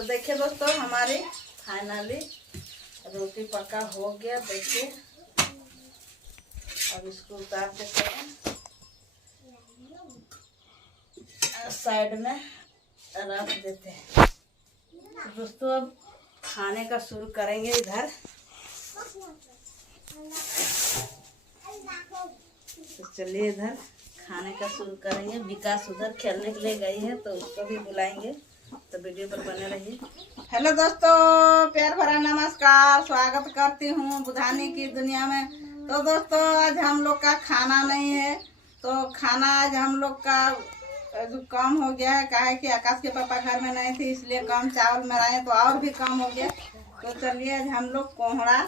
तो देखिए दोस्तों, हमारी फाइनली रोटी पका हो गया। देखिए अब इसको उतार देते हैं, साइड में रख देते हैं। तो दोस्तों अब खाने का शुरू करेंगे। इधर तो चलिए इधर खाने का शुरू करेंगे। विकास उधर खेलने के लिए गई है तो उसको भी बुलाएंगे, तो वीडियो पर बने रहिए। हेलो दोस्तों, प्यार भरा नमस्कार, स्वागत करती हूँ बुधानी की दुनिया में। तो दोस्तों आज हम लोग का खाना नहीं है, तो खाना आज हम लोग का जो कम हो गया है। काहे कि आकाश के पापा घर में नहीं थे, इसलिए कम चावल बनाए तो और भी कम हो गया। तो चलिए आज हम लोग कोहड़ा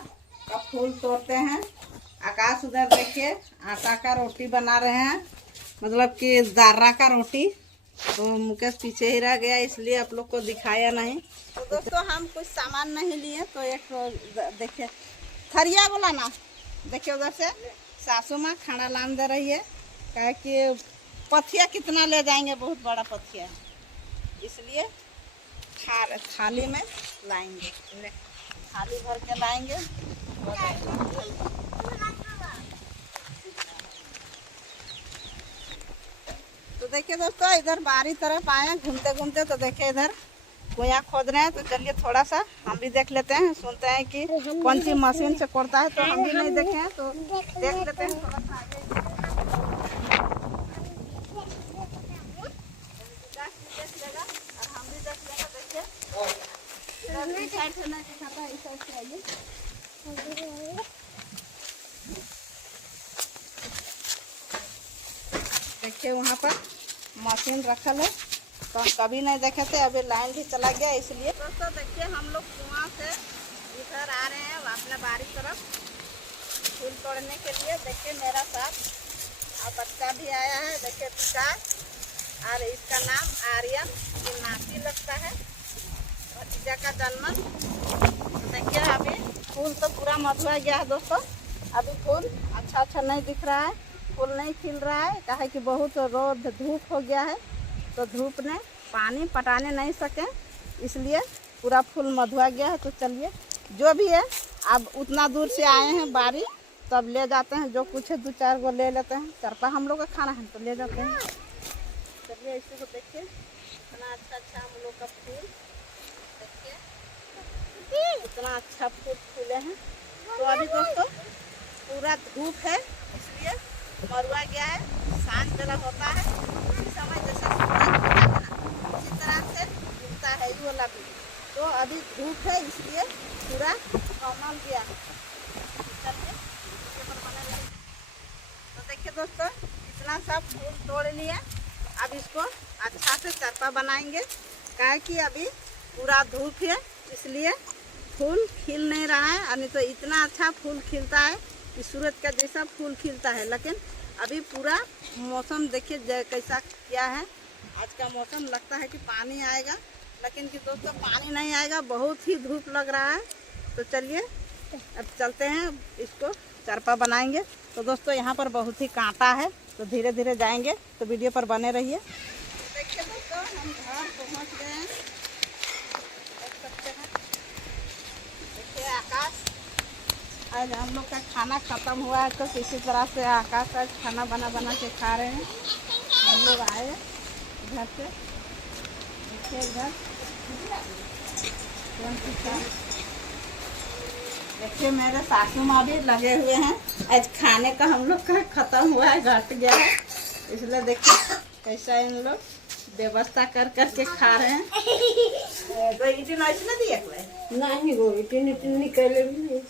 का फूल तोड़ते हैं। आकाश उधर देखिए आटा का रोटी बना रहे हैं, मतलब कि दार्रा का रोटी। तो मुकेश पीछे ही रह गया, इसलिए आप लोग को दिखाया नहीं। तो दोस्तों हम कुछ सामान नहीं लिए, तो एक देखिए थरिया बोला ना, देखिए उधर से सासू माँ खाना लान दे रही है। कहे कि पथिया कितना ले जाएंगे, बहुत बड़ा पथिया है, इसलिए थाली में लाएंगे, थाली भर के लाएंगे। तो देखिए दोस्तों इधर बारी तरफ आए घूमते घूमते, तो देखिए इधर कुआं खोद रहे हैं। तो चलिए थोड़ा सा हम भी देख लेते हैं, सुनते हैं कि कौन सी मशीन से कोड़ता है। तो हम भी नहीं देखे हैं, तो देख लेते हैं थोड़ा सा आगे। देख लेगा और हम भी देख लेंगे। देखिए साइड से नहीं दिखाता है, इस साइड से आइए। देखिए वहाँ पर मशीन रखल है, तो हम कभी नहीं देखे थे, अभी लाइन भी चला गया इसलिए। दोस्तों देखिए हम लोग कुआं से इधर आ रहे हैं अपने बारी तरफ फूल तोड़ने के लिए। देखिए मेरा साथ और बच्चा भी आया है, देखिए विकास, और इसका नाम आर्यन, ये नाती लगता है, भतीजा का जन्म। तो देखिए अभी फूल तो पूरा मधुआ गया है दोस्तों। अभी फूल अच्छा नहीं दिख रहा है, फूल नहीं खिल रहा है, कहा कि बहुत रोद धूप हो गया है, तो धूप ने पानी पटाने नहीं सके, इसलिए पूरा फूल मधुआ गया है। तो चलिए जो भी है, अब उतना दूर से आए हैं बारी, तब ले जाते हैं, जो कुछ है 2-4 गो ले लेते हैं। चरपा हम लोग का खाना है तो ले जाते हैं। चलिए इसी को देखिए इतना अच्छा हम लोग का फूल, देखिए इतना अच्छा फूल फूले हैं। तो अभी दोस्तों पूरा धूप है, इसलिए मरुआ गया है। सांझ बेला होता है इस समय, जैसे सूरज होता है ना, इसी तरह से उगता है ये वाला भी। तो अभी धूप है, इसलिए पूरा कमल गया है। चलिए तो देखिए दोस्तों इतना सब फूल तोड़ लिए, अब इसको अच्छा से चरपा बनाएंगे। काहे कि अभी पूरा धूप है, इसलिए फूल खिल नहीं रहा है। और नहीं तो इतना अच्छा फूल खिलता है कि सूरज का जैसा फूल खिलता है। लेकिन अभी पूरा मौसम देखिए कैसा क्या है। आज का मौसम लगता है कि पानी आएगा, लेकिन कि दोस्तों पानी नहीं आएगा, बहुत ही धूप लग रहा है। तो चलिए अब चलते हैं, इसको चरपा बनाएंगे। तो दोस्तों यहाँ पर बहुत ही कांटा है, तो धीरे धीरे जाएंगे, तो वीडियो पर बने रहिए। देखिए दोस्तों हम घर पहुँच गए हैं, देख सकते हैं। देखिए आकाश, आज हम लोग का खाना ख़त्म हुआ है, तो किसी तरह से आकाश आज खाना बना के खा रहे हैं। हम लोग आए घर से, देखिए इधर देखिए मेरे सासू माँ भी लगे हुए हैं। आज खाने का हम लोग का ख़त्म हुआ है, घट गया है, इसलिए देखिए कैसा इन लोग व्यवस्था कर के खा रहे हैं। तो इटिन ऐसे दिए नहीं वो इटिन निकाले भी नहीं।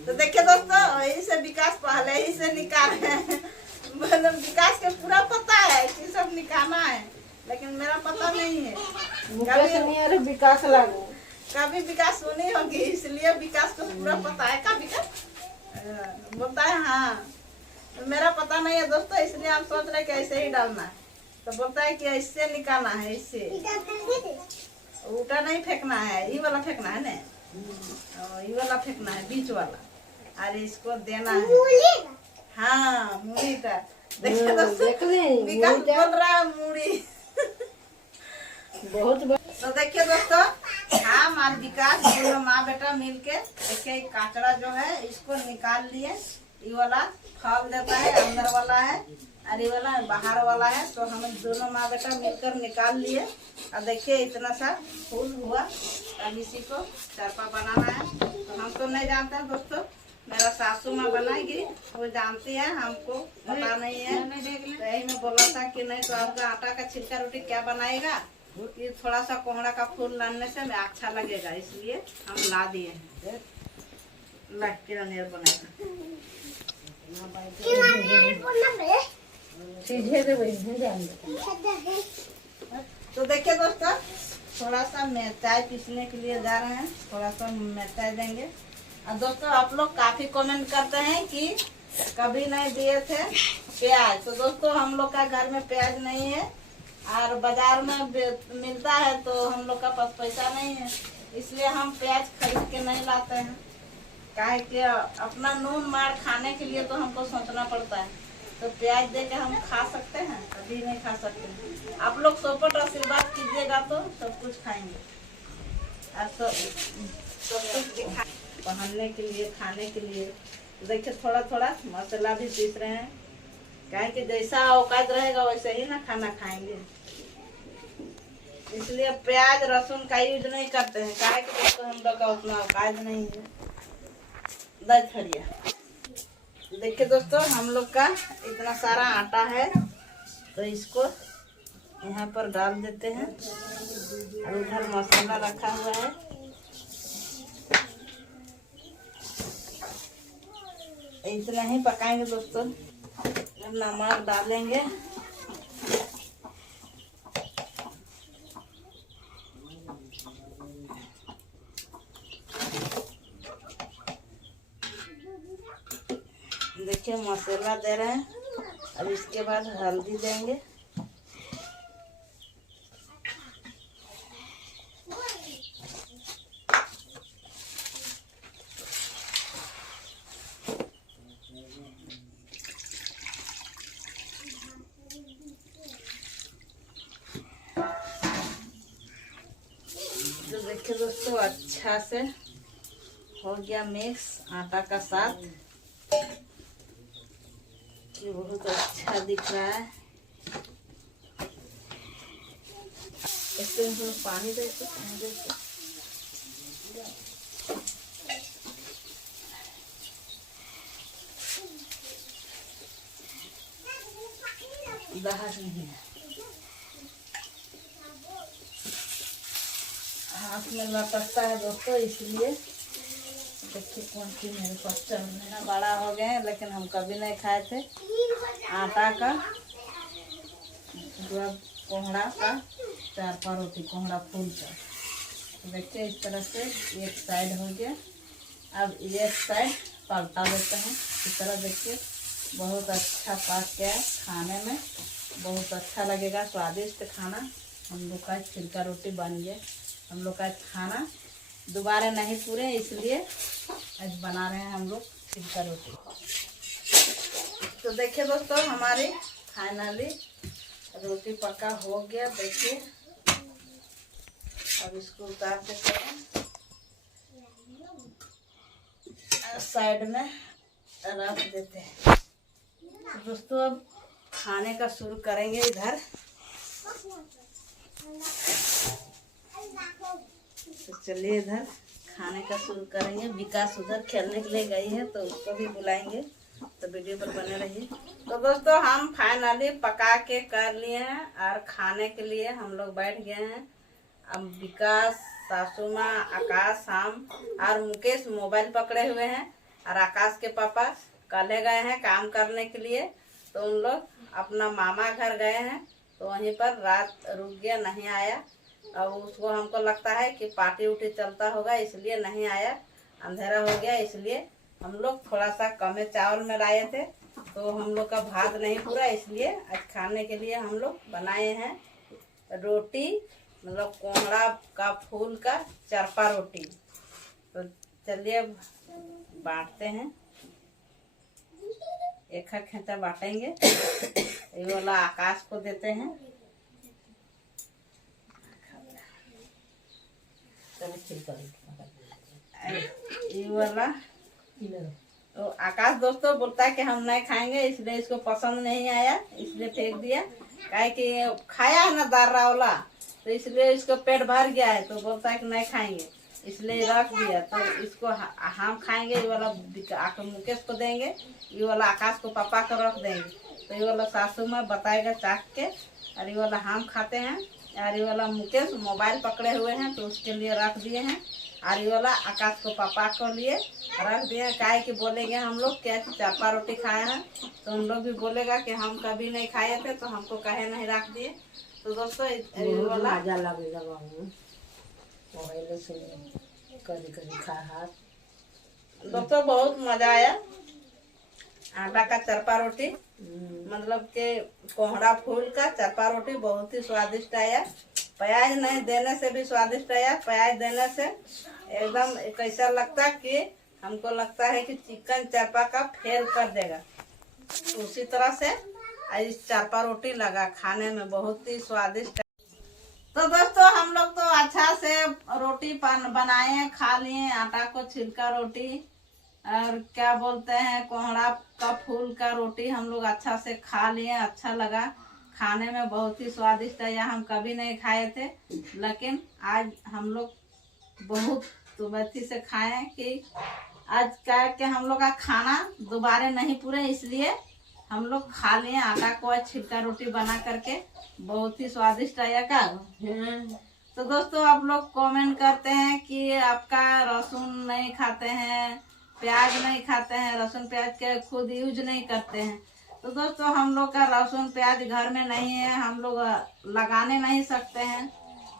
तो देखिए दोस्तों यही से विकास पहले ही से निकाल रहे हैं। मतलब विकास के पूरा पता है कि सब निकालना है, लेकिन मेरा पता नहीं है। कभी विकास लागू, कभी विकास सुनी होगी, इसलिए विकास को पूरा पता है। का विकास बोलता है हाँ, मेरा पता नहीं है दोस्तों, इसलिए हम सोच रहे कि ऐसे ही डालना है। तो बोलता है कि ऐसे निकालना है, इससे उल्टा नहीं फेंकना है, ये वाला फेंकना है ना, ये वाला फेंकना है बीच वाला, अरे इसको देना है। हाँ मूली का देखिए दोस्तों, विकास बोल रहा है मूली। बहुत तो देखिए दोस्तों, हम और विकास दोनों माँ बेटा मिलके देखिए काचड़ा जो है इसको निकाल लिए। ये वाला फल देता है, अंदर वाला है और ये वाला बाहर वाला है। तो हम दोनों माँ बेटा मिलकर निकाल लिए और देखिए इतना सा फूल हुआ। अब इसी को चरपा बनाना है। तो हम तो नहीं जानते हैं दोस्तों, मेरा सासू माँ बनाएगी, वो जानती है, हमको पता नहीं है। तो यही मैं बोला था कि नहीं तो आपका आटा का छिलका रोटी क्या बनाएगा, कि थोड़ा सा कोहड़ा का फूल लाने से मैं अच्छा लगेगा, इसलिए हम ला दिए हैं। बनाएगा तो देखिए दोस्तों, थोड़ा सा मिर्चाई पीसने के लिए जा रहे हैं, थोड़ा सा मिर्चाई देंगे। और दोस्तों आप लोग काफी कमेंट करते हैं कि कभी नहीं दिए थे प्याज। तो दोस्तों हम लोग का घर में प्याज नहीं है और बाजार में मिलता है, तो हम लोग का पास पैसा नहीं है, इसलिए हम प्याज खरीद के नहीं लाते हैं। काहे कि अपना नून मार खाने के लिए तो हमको सोचना पड़ता है। तो प्याज दे के हम खा सकते हैं, कभी नहीं खा सकते। आप लोग सपोर्ट आशीर्वाद कीजिएगा तो सब कुछ खाएंगे और सब कुछ दिखा पहनने के लिए, खाने के लिए। देखिए थोड़ा थोड़ा मसाला भी पीस रहे हैं, काहे कि जैसा औकात रहेगा वैसे ही ना खाना खाएंगे, इसलिए प्याज लहसुन का यूज नहीं करते हैं। काहे कि दोस्तों हम लोग का उतना औकात नहीं है। देखिए दोस्तों, हम लोग का इतना सारा आटा है, तो इसको यहाँ पर डाल देते हैं और उधर मसाला रखा हुआ है। इतना ही पकाएंगे दोस्तों। नमक डालेंगे, देखिए मसाला दे रहे हैं। अब इसके बाद हल्दी देंगे, तो देखिए दोस्तों अच्छा से हो गया मिक्स आटा का साथ। ये बहुत अच्छा दिख रहा है। इसमें हम पानी देते दहाज नहीं है, हाथ में लटकता है दोस्तों, इसलिए देखिए कौन सी मेरे पास चल रहा बड़ा हो गए हैं, लेकिन हम कभी नहीं खाए थे आटा का कोहड़ा का चरपा रोटी, कोहड़ा फूल का। तो देखिए इस तरह से एक साइड हो गया। अब एक साइड पलटा देते हैं। इस तरह देखिए बहुत अच्छा पक गया, खाने में बहुत अच्छा लगेगा, स्वादिष्ट खाना। हम लोग का छिलका रोटी बन गया। हम लोग का खाना दोबारा नहीं पूरे, इसलिए आज बना रहे हैं हम लोग छिलका रोटी। तो देखिए दोस्तों हमारी फाइनली रोटी पका हो गया। देखिए अब इसको उतार देते हैं, साइड में रख देते हैं। तो दोस्तों अब खाने का शुरू करेंगे। इधर तो चलिए इधर खाने का शुरू करेंगे। विकास उधर खेलने के लिए गई है, तो उसको भी बुलाएंगे, तो वीडियो पर बने रहिए। तो दोस्तों हम फाइनली पका के कर लिए हैं और खाने के लिए हम लोग बैठ गए हैं। अब विकास, सासू माँ, आकाश, हम और मुकेश मोबाइल पकड़े हुए हैं और आकाश के पापा कल गए हैं काम करने के लिए। तो उन लोग अपना मामा घर गए हैं, तो वहीं पर रात रुक गया, नहीं आया। अब उसको हमको लगता है कि पार्टी उटी चलता होगा, इसलिए नहीं आया। अंधेरा हो गया, इसलिए हम लोग थोड़ा सा कमे चावल में लाए थे, तो हम लोग का भात नहीं पूरा, इसलिए आज खाने के लिए हम लोग बनाए हैं रोटी, मतलब कोहड़ा का फूल का चरपा रोटी। तो चलिए बांटते हैं, एक खेचा बांटेंगे। ये वाला आकाश को देते हैं। ये वाला तो आकाश दोस्तों बोलता है कि हम नहीं खाएंगे, इसलिए इसको पसंद नहीं आया, इसलिए फेंक दिया। काहे कि खाया है ना दार्रा वाला, तो इसलिए इसको पेट भर गया है, तो बोलता है कि नहीं खाएंगे, इसलिए रख दिया। तो इसको हम खाएंगे, ये वाला मुकेश को देंगे, ये वाला आकाश को पापा को रख देंगे। तो ये वाला सासू माँ बताएगा चाक के, और ये वाला हम खाते हैं, और ये वाला मुकेश मोबाइल पकड़े हुए हैं तो उसके लिए रख दिए हैं, और ये वाला आकाश को पापा को लिए रख दिए। काहे कि बोलेंगे हम लोग क्या चापा रोटी खाए हैं, तो उन लोग भी बोलेगा कि हम कभी नहीं खाए थे, तो हमको कहे नहीं रख दिए। तो दोस्तों ये वाला मजा लगेगा कभी खा हाथ दोस्तों बहुत मजा आया। आटा का चरपा रोटी, मतलब के कोहड़ा फूल का चरपा रोटी बहुत ही स्वादिष्ट आया। प्याज नहीं देने से भी स्वादिष्ट आया, प्याज देने से एकदम कैसा लगता कि हमको लगता है कि चिकन चरपा का फेल कर देगा। उसी तरह से इस चरपा रोटी लगा खाने में बहुत ही स्वादिष्ट। तो दोस्तों हम लोग तो अच्छा से रोटी बनाए, खा लिए, आटा को छिलका रोटी और क्या बोलते हैं कोहड़ा का फूल का रोटी हम लोग अच्छा से खा लिए। अच्छा लगा, खाने में बहुत ही स्वादिष्ट है। हम कभी नहीं खाए थे, लेकिन आज हम लोग बहुत सुबह से खाए कि आज क्या कि हम लोग का खाना दोबारा नहीं पूरे, इसलिए हम लोग खा लिए आटा को छिलका रोटी बना करके। बहुत ही स्वादिष्ट आया का। तो दोस्तों आप लोग कमेंट करते हैं कि आपका लहसुन नहीं खाते हैं, प्याज नहीं खाते हैं, लहसुन प्याज के खुद यूज नहीं करते हैं। तो दोस्तों हम लोग का लहसुन प्याज घर में नहीं है, हम लोग लगाने नहीं सकते हैं,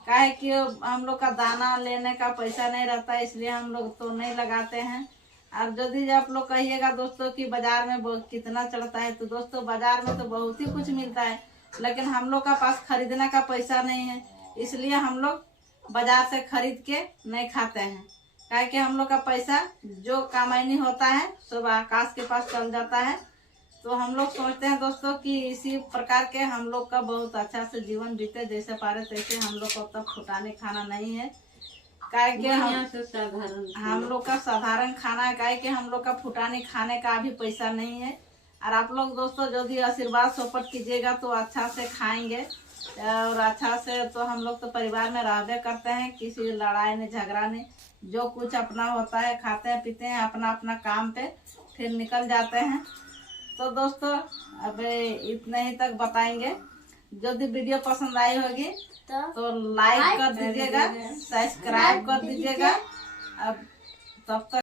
काहे कि हम लोग का दाना लेने का पैसा नहीं रहता, इसलिए हम लोग तो नहीं लगाते हैं। और यदि आप लोग कहिएगा दोस्तों कि बाजार में कितना चलता है, तो दोस्तों बाजार में तो बहुत ही कुछ मिलता है, लेकिन हम लोग का पास खरीदने का पैसा नहीं है, इसलिए हम लोग बाजार से खरीद के नहीं खाते हैं। काहे कि हम लोग का पैसा जो कमाईनी होता है सब आकाश के पास चल जाता है। तो हम लोग सोचते हैं दोस्तों कि इसी प्रकार के हम लोग का बहुत अच्छा से जीवन बीते, जैसे पारे तैसे। हम लोग को तब फुटाने खाना नहीं है, काहे कि हम लोग का साधारण खाना है, काहे कि हम लोग का फुटाने खाने का अभी पैसा नहीं है। और आप लोग दोस्तों यदि आशीर्वाद सपोर्ट कीजिएगा तो अच्छा से खाएंगे, और अच्छा से तो हम लोग तो परिवार में रहबे करते हैं, किसी लड़ाई नहीं झगड़ा नहीं, जो कुछ अपना होता है खाते हैं पीते हैं, अपना अपना काम पे फिर निकल जाते हैं। तो दोस्तों अब इतने ही तक बताएंगे। यदि वीडियो पसंद आई होगी तो लाइक कर दीजिएगा, सब्सक्राइब कर दीजिएगा। अब तब तक